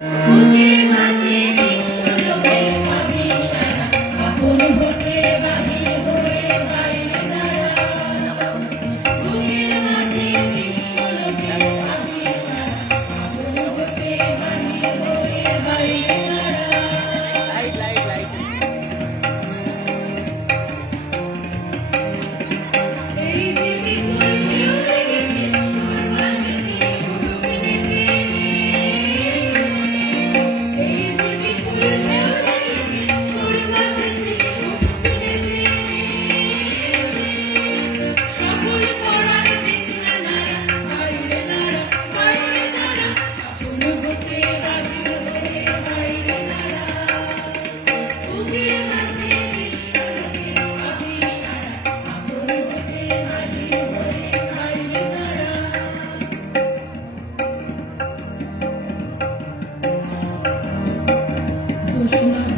বুকের মাঝে বিশ্বলোকের অভিসারা, আপন হতে বাহির হয়ে বাইরে দাঁড়া। বুকের মাঝে বিশ্বলোকের অভিসারা, আপন হতে বাহির হয়ে বাইরে দাঁড়া। এই যে বিপুল ঢেউ লেগেছে তোর মাঝে নিয়ে বুক নেচে এই যে বিপুল ঢেউ লেগেছে তোর মাঝে নিয়ে বুক নেচে সকল পরায় দিক না নাড়া, বাইরে দাঁড়া, বাইরে দাঁড়া, আপন হতে বাহির হয়ে বাইরে দাঁড়া। বুকের মাঝে বিশ্বলোকের অভিসারা, আপন হতে বাহির হয়ে বাইরে দাঁড়া। তৃষ্ণা